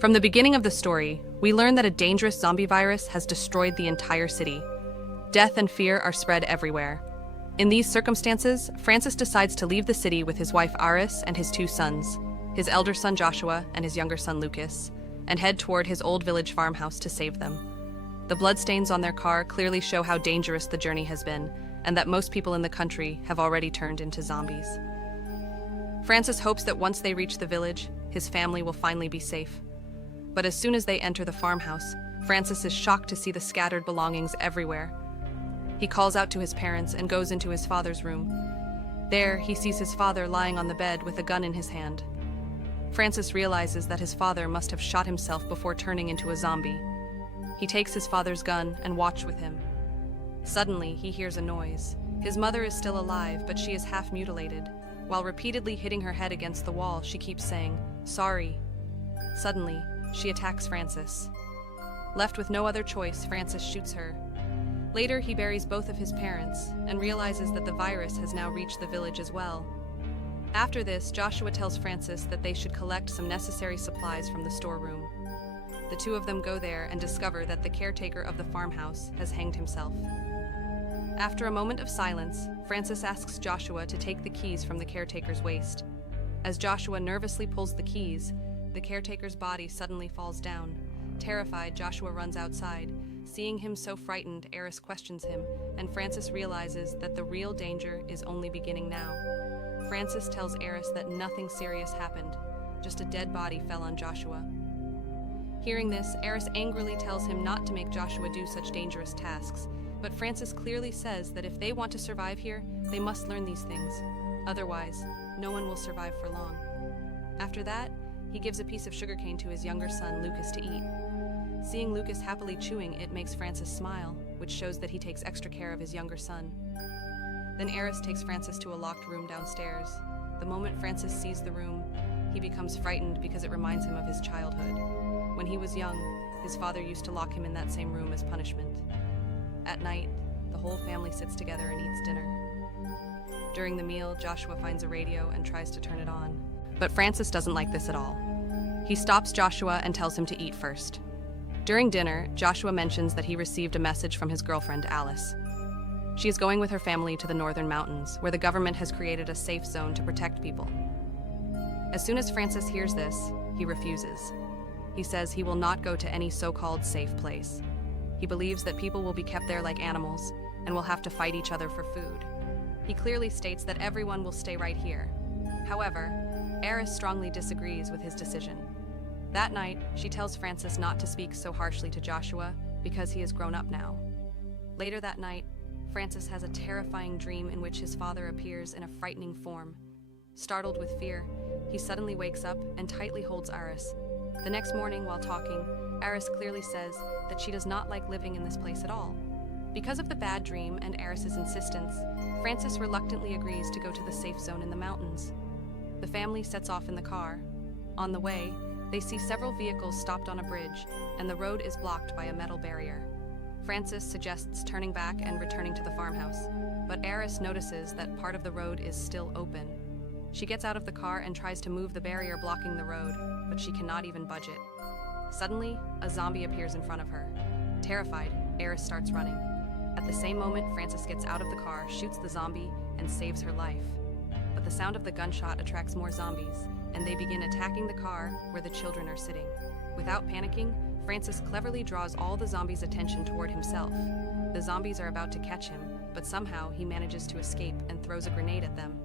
From the beginning of the story, we learn that a dangerous zombie virus has destroyed the entire city. Death and fear are spread everywhere. In these circumstances, Francis decides to leave the city with his wife Aris and his two sons, his elder son Joshua and his younger son Lucas, and head toward his old village farmhouse to save them. The bloodstains on their car clearly show how dangerous the journey has been, and that most people in the country have already turned into zombies. Francis hopes that once they reach the village, his family will finally be safe. But as soon as they enter the farmhouse, Francis is shocked to see the scattered belongings everywhere. He calls out to his parents and goes into his father's room. There, he sees his father lying on the bed with a gun in his hand. Francis realizes that his father must have shot himself before turning into a zombie. He takes his father's gun and watches with him. Suddenly, he hears a noise. His mother is still alive, but she is half mutilated. While repeatedly hitting her head against the wall, she keeps saying, "Sorry." Suddenly, she attacks Francis. Left with no other choice, Francis shoots her. Later, he buries both of his parents and realizes that the virus has now reached the village as well. After this, Joshua tells Francis that they should collect some necessary supplies from the storeroom. The two of them go there and discover that the caretaker of the farmhouse has hanged himself. After a moment of silence, Francis asks Joshua to take the keys from the caretaker's waist. As Joshua nervously pulls the keys, the caretaker's body suddenly falls down. Terrified, Joshua runs outside. Seeing him so frightened, Aris questions him, and Francis realizes that the real danger is only beginning now. Francis tells Aris that nothing serious happened, just a dead body fell on Joshua. Hearing this, Aris angrily tells him not to make Joshua do such dangerous tasks, but Francis clearly says that if they want to survive here, they must learn these things. Otherwise, no one will survive for long. After that, he gives a piece of sugarcane to his younger son, Lucas, to eat. Seeing Lucas happily chewing it makes Francis smile, which shows that he takes extra care of his younger son. Then Aris takes Francis to a locked room downstairs. The moment Francis sees the room, he becomes frightened because it reminds him of his childhood. When he was young, his father used to lock him in that same room as punishment. At night, the whole family sits together and eats dinner. During the meal, Joshua finds a radio and tries to turn it on. But Francis doesn't like this at all. He stops Joshua and tells him to eat first. During dinner, Joshua mentions that he received a message from his girlfriend, Alice. She is going with her family to the northern mountains, where the government has created a safe zone to protect people. As soon as Francis hears this, he refuses. He says he will not go to any so-called safe place. He believes that people will be kept there like animals and will have to fight each other for food. He clearly states that everyone will stay right here. However, Aris strongly disagrees with his decision. That night, she tells Francis not to speak so harshly to Joshua because he is grown up now. Later that night, Francis has a terrifying dream in which his father appears in a frightening form. Startled with fear, he suddenly wakes up and tightly holds Aris. The next morning, while talking, Aris clearly says that she does not like living in this place at all. Because of the bad dream and Aris's insistence, Francis reluctantly agrees to go to the safe zone in the mountains. The family sets off in the car. On the way, they see several vehicles stopped on a bridge, and the road is blocked by a metal barrier. Francis suggests turning back and returning to the farmhouse, but Aris notices that part of the road is still open. She gets out of the car and tries to move the barrier blocking the road, but she cannot even budge it. Suddenly, a zombie appears in front of her. Terrified, Aris starts running. At the same moment, Francis gets out of the car, shoots the zombie, and saves her life. But the sound of the gunshot attracts more zombies, and they begin attacking the car where the children are sitting. Without panicking, Francis cleverly draws all the zombies' attention toward himself. The zombies are about to catch him, but somehow he manages to escape and throws a grenade at them.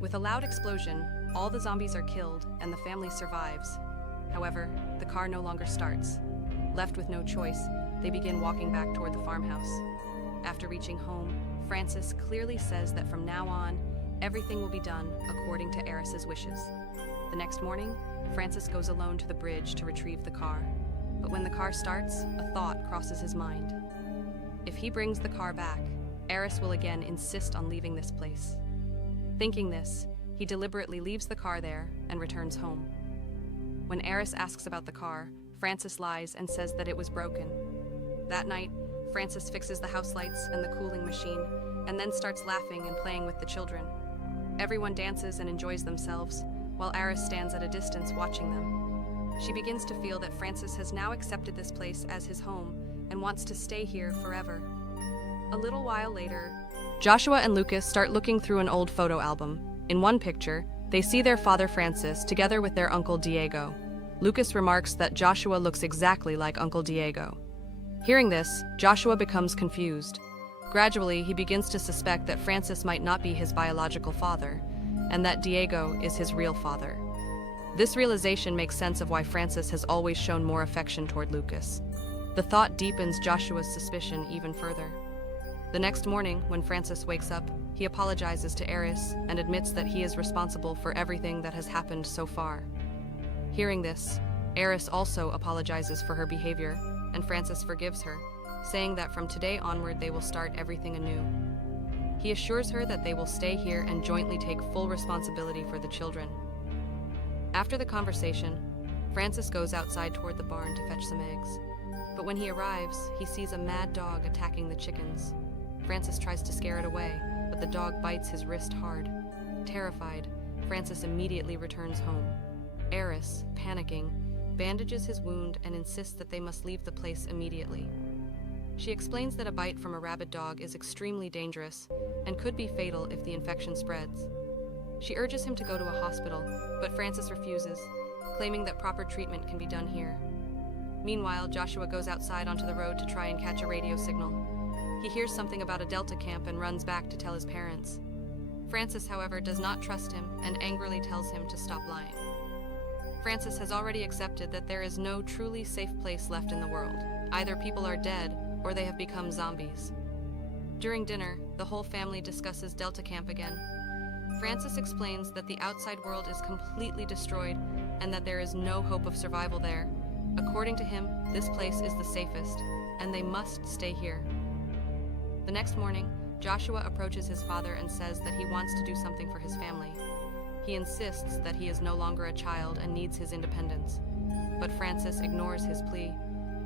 With a loud explosion, all the zombies are killed and the family survives. However, the car no longer starts. Left with no choice, they begin walking back toward the farmhouse. After reaching home, Francis clearly says that from now on, everything will be done according to Aris's wishes. The next morning, Francis goes alone to the bridge to retrieve the car. But when the car starts, a thought crosses his mind. If he brings the car back, Aris will again insist on leaving this place. Thinking this, he deliberately leaves the car there and returns home. When Aris asks about the car, Francis lies and says that it was broken. That night, Francis fixes the house lights and the cooling machine, and then starts laughing and playing with the children. Everyone dances and enjoys themselves, while Aris stands at a distance watching them. She begins to feel that Francis has now accepted this place as his home and wants to stay here forever. A little while later, Joshua and Lucas start looking through an old photo album. In one picture, they see their father Francis together with their uncle Diego. Lucas remarks that Joshua looks exactly like Uncle Diego. Hearing this, Joshua becomes confused. Gradually, he begins to suspect that Francis might not be his biological father, and that Diego is his real father. This realization makes sense of why Francis has always shown more affection toward Lucas. The thought deepens Joshua's suspicion even further. The next morning, when Francis wakes up, he apologizes to Eris and admits that he is responsible for everything that has happened so far. Hearing this, Eris also apologizes for her behavior, and Francis forgives her, saying that from today onward they will start everything anew. He assures her that they will stay here and jointly take full responsibility for the children. After the conversation, Francis goes outside toward the barn to fetch some eggs. But when he arrives, he sees a mad dog attacking the chickens. Francis tries to scare it away, but the dog bites his wrist hard. Terrified, Francis immediately returns home. Eris, panicking, bandages his wound and insists that they must leave the place immediately. She explains that a bite from a rabid dog is extremely dangerous and could be fatal if the infection spreads. She urges him to go to a hospital, but Francis refuses, claiming that proper treatment can be done here. Meanwhile, Joshua goes outside onto the road to try and catch a radio signal. He hears something about a Delta camp and runs back to tell his parents. Francis, however, does not trust him and angrily tells him to stop lying. Francis has already accepted that there is no truly safe place left in the world. Either people are dead or they have become zombies. During dinner, the whole family discusses Delta camp again. Francis explains that the outside world is completely destroyed and that there is no hope of survival there. According to him, this place is the safest, and they must stay here. The next morning, Joshua approaches his father and says that he wants to do something for his family. He insists that he is no longer a child and needs his independence. But Francis ignores his plea,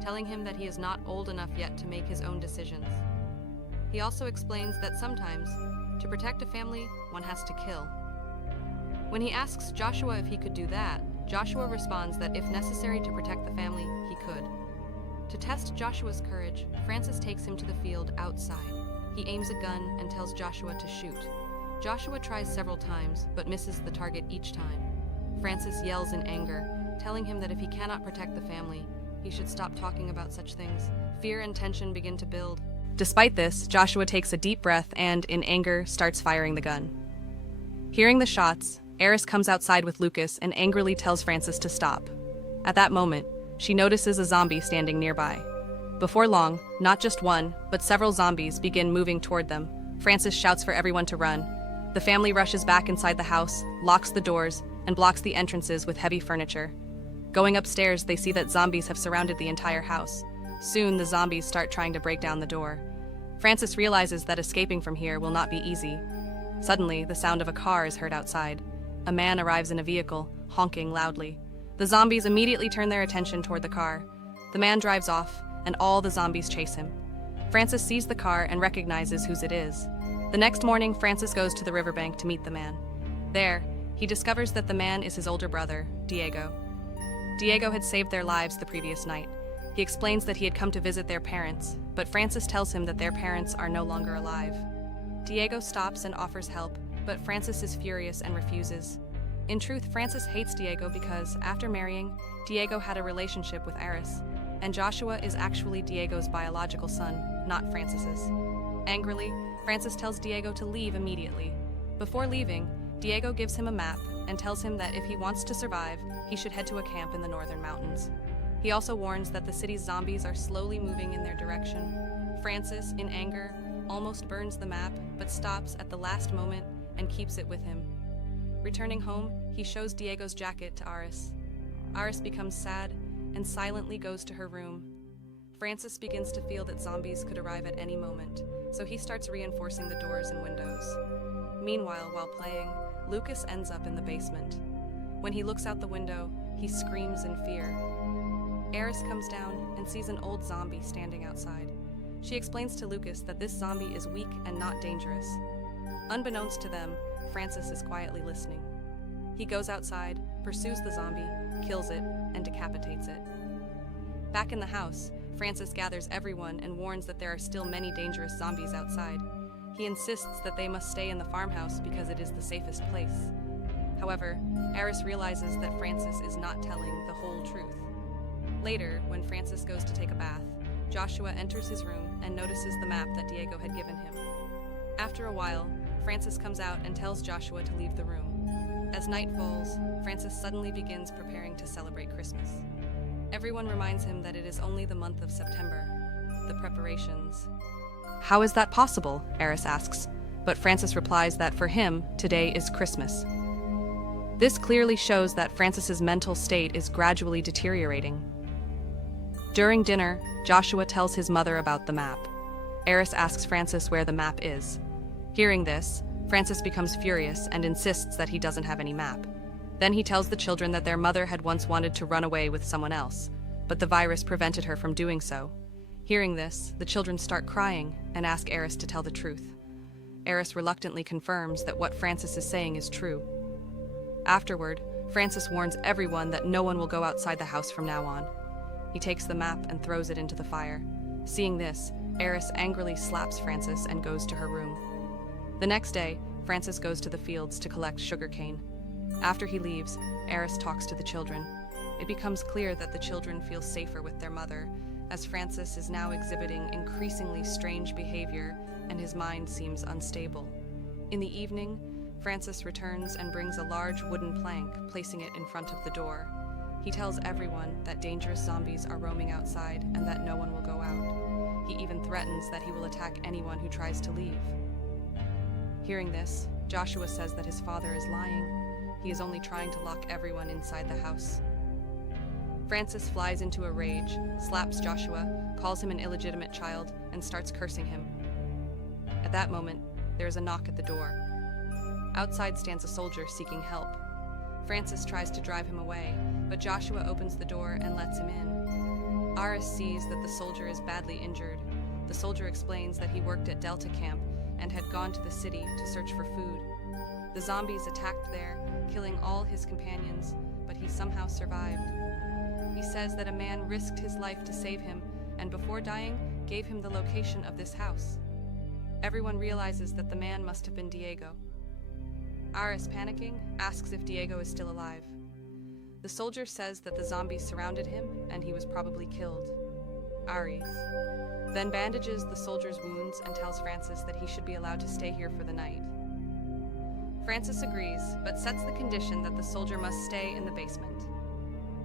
telling him that he is not old enough yet to make his own decisions. He also explains that sometimes, to protect a family, one has to kill. When he asks Joshua if he could do that, Joshua responds that if necessary to protect the family, he could. To test Joshua's courage, Francis takes him to the field outside. He aims a gun and tells Joshua to shoot. Joshua tries several times, but misses the target each time. Francis yells in anger, telling him that if he cannot protect the family, he should stop talking about such things. Fear and tension begin to build. Despite this, Joshua takes a deep breath and, in anger, starts firing the gun. Hearing the shots, Eris comes outside with Lucas and angrily tells Francis to stop. At that moment, she notices a zombie standing nearby. Before long, not just one, but several zombies begin moving toward them. Francis shouts for everyone to run. The family rushes back inside the house, locks the doors, and blocks the entrances with heavy furniture. Going upstairs, they see that zombies have surrounded the entire house. Soon, the zombies start trying to break down the door. Francis realizes that escaping from here will not be easy. Suddenly, the sound of a car is heard outside. A man arrives in a vehicle, honking loudly. The zombies immediately turn their attention toward the car. The man drives off, and all the zombies chase him. Francis sees the car and recognizes whose it is. The next morning, Francis goes to the riverbank to meet the man. There, he discovers that the man is his older brother, Diego. Diego had saved their lives the previous night. He explains that he had come to visit their parents, but Francis tells him that their parents are no longer alive. Diego stops and offers help, but Francis is furious and refuses. In truth, Francis hates Diego because, after marrying, Diego had a relationship with Eris, and Joshua is actually Diego's biological son, not Francis's. Angrily, Francis tells Diego to leave immediately. Before leaving, Diego gives him a map and tells him that if he wants to survive, he should head to a camp in the northern mountains. He also warns that the city's zombies are slowly moving in their direction. Francis, in anger, almost burns the map, but stops at the last moment and keeps it with him. Returning home, he shows Diego's jacket to Aris. Aris becomes sad and silently goes to her room. Francis begins to feel that zombies could arrive at any moment, so he starts reinforcing the doors and windows. Meanwhile, while playing, Lucas ends up in the basement. When he looks out the window, he screams in fear. Eris comes down and sees an old zombie standing outside. She explains to Lucas that this zombie is weak and not dangerous. Unbeknownst to them, Francis is quietly listening. He goes outside, pursues the zombie, kills it, and decapitates it. Back in the house, Francis gathers everyone and warns that there are still many dangerous zombies outside. He insists that they must stay in the farmhouse because it is the safest place. However, Eris realizes that Francis is not telling the whole truth. Later, when Francis goes to take a bath, Joshua enters his room and notices the map that Diego had given him. After a while, Francis comes out and tells Joshua to leave the room. As night falls, Francis suddenly begins preparing to celebrate Christmas. Everyone reminds him that it is only the month of September. The preparations. How is that possible? Eris asks, but Francis replies that for him, today is Christmas. This clearly shows that Francis's mental state is gradually deteriorating. During dinner, Joshua tells his mother about the map. Eris asks Francis where the map is. Hearing this, Francis becomes furious and insists that he doesn't have any map. Then he tells the children that their mother had once wanted to run away with someone else, but the virus prevented her from doing so. Hearing this, the children start crying and ask Eris to tell the truth. Eris reluctantly confirms that what Francis is saying is true. Afterward, Francis warns everyone that no one will go outside the house from now on. He takes the map and throws it into the fire. Seeing this, Eris angrily slaps Francis and goes to her room. The next day, Francis goes to the fields to collect sugarcane. After he leaves, Eris talks to the children. It becomes clear that the children feel safer with their mother, as Francis is now exhibiting increasingly strange behavior and his mind seems unstable. In the evening, Francis returns and brings a large wooden plank, placing it in front of the door. He tells everyone that dangerous zombies are roaming outside and that no one will go out. He even threatens that he will attack anyone who tries to leave. Hearing this, Joshua says that his father is lying. He is only trying to lock everyone inside the house. Francis flies into a rage, slaps Joshua, calls him an illegitimate child, and starts cursing him. At that moment, there is a knock at the door. Outside stands a soldier seeking help. Francis tries to drive him away, but Joshua opens the door and lets him in. Aris sees that the soldier is badly injured. The soldier explains that he worked at Delta Camp and had gone to the city to search for food. The zombies attacked there, killing all his companions, but he somehow survived. He says that a man risked his life to save him, and before dying, gave him the location of this house. Everyone realizes that the man must have been Diego. Aris, panicking, asks if Diego is still alive. The soldier says that the zombies surrounded him and he was probably killed. Aris then bandages the soldier's wounds and tells Francis that he should be allowed to stay here for the night. Francis agrees, but sets the condition that the soldier must stay in the basement.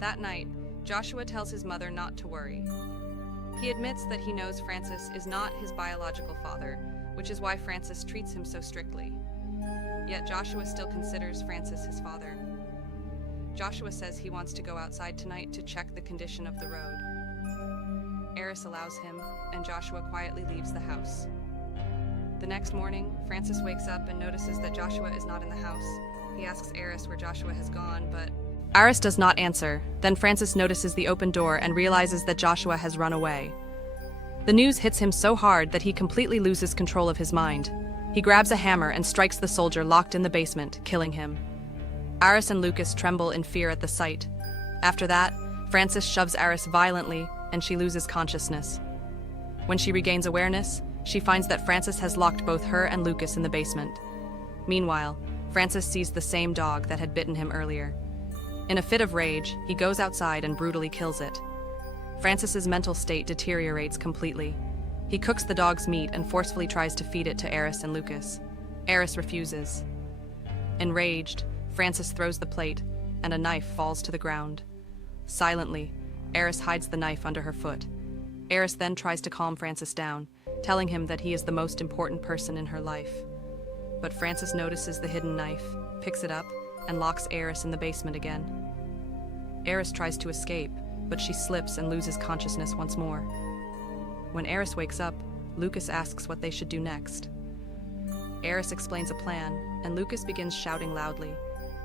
That night, Joshua tells his mother not to worry. He admits that he knows Francis is not his biological father, which is why Francis treats him so strictly. Yet Joshua still considers Francis his father. Joshua says he wants to go outside tonight to check the condition of the road. Eris allows him, and Joshua quietly leaves the house. The next morning, Francis wakes up and notices that Joshua is not in the house. He asks Eris where Joshua has gone, but Eris does not answer. Then Francis notices the open door and realizes that Joshua has run away. The news hits him so hard that he completely loses control of his mind. He grabs a hammer and strikes the soldier locked in the basement, killing him. Eris and Lucas tremble in fear at the sight. After that, Francis shoves Eris violently, and she loses consciousness. When she regains awareness, she finds that Francis has locked both her and Lucas in the basement. Meanwhile, Francis sees the same dog that had bitten him earlier. In a fit of rage, he goes outside and brutally kills it. Francis's mental state deteriorates completely. He cooks the dog's meat and forcefully tries to feed it to Eris and Lucas. Eris refuses. Enraged, Francis throws the plate, and a knife falls to the ground. Silently, Eris hides the knife under her foot. Eris then tries to calm Francis down, telling him that he is the most important person in her life. But Francis notices the hidden knife, picks it up, and locks Eris in the basement again. Eris tries to escape, but she slips and loses consciousness once more. When Eris wakes up, Lucas asks what they should do next. Eris explains a plan, and Lucas begins shouting loudly.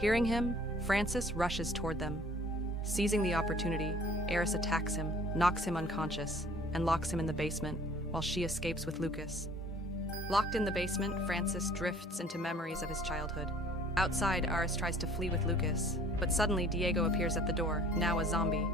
Hearing him, Francis rushes toward them. Seizing the opportunity, Eris attacks him, knocks him unconscious, and locks him in the basement, while she escapes with Lucas. Locked in the basement, Francis drifts into memories of his childhood. Outside, Eris tries to flee with Lucas. But suddenly, Diego appears at the door, now a zombie.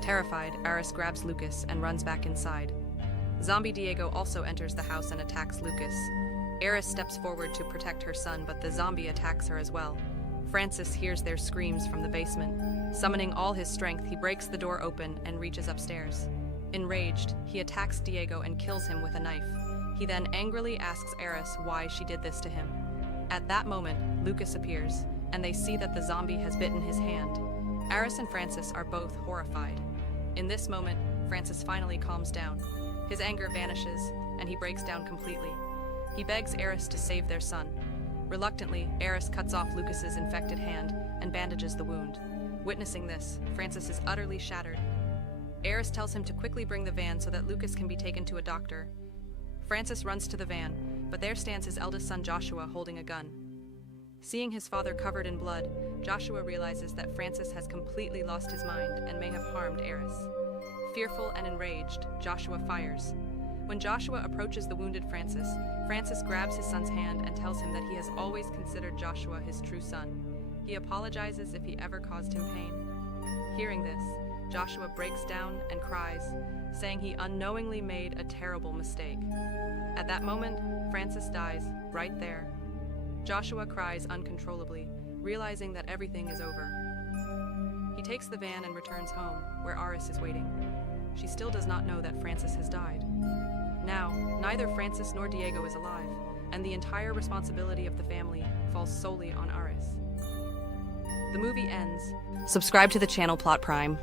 Terrified, Aris grabs Lucas and runs back inside. Zombie Diego also enters the house and attacks Lucas. Aris steps forward to protect her son, but the zombie attacks her as well. Francis hears their screams from the basement. Summoning all his strength, he breaks the door open and reaches upstairs. Enraged, he attacks Diego and kills him with a knife. He then angrily asks Aris why she did this to him. At that moment, Lucas appears, and they see that the zombie has bitten his hand. Aris and Francis are both horrified. In this moment, Francis finally calms down. His anger vanishes, and he breaks down completely. He begs Aris to save their son. Reluctantly, Aris cuts off Lucas's infected hand and bandages the wound. Witnessing this, Francis is utterly shattered. Aris tells him to quickly bring the van so that Lucas can be taken to a doctor. Francis runs to the van, but there stands his eldest son Joshua holding a gun. Seeing his father covered in blood, Joshua realizes that Francis has completely lost his mind and may have harmed Aris. Fearful and enraged, Joshua fires. When Joshua approaches the wounded Francis, Francis grabs his son's hand and tells him that he has always considered Joshua his true son. He apologizes if he ever caused him pain. Hearing this, Joshua breaks down and cries, saying he unknowingly made a terrible mistake. At that moment, Francis dies, right there. Joshua cries uncontrollably, realizing that everything is over. He takes the van and returns home, where Aris is waiting. She still does not know that Francis has died. Now, neither Francis nor Diego is alive, and the entire responsibility of the family falls solely on Aris. The movie ends. Subscribe to the channel Plot Prime.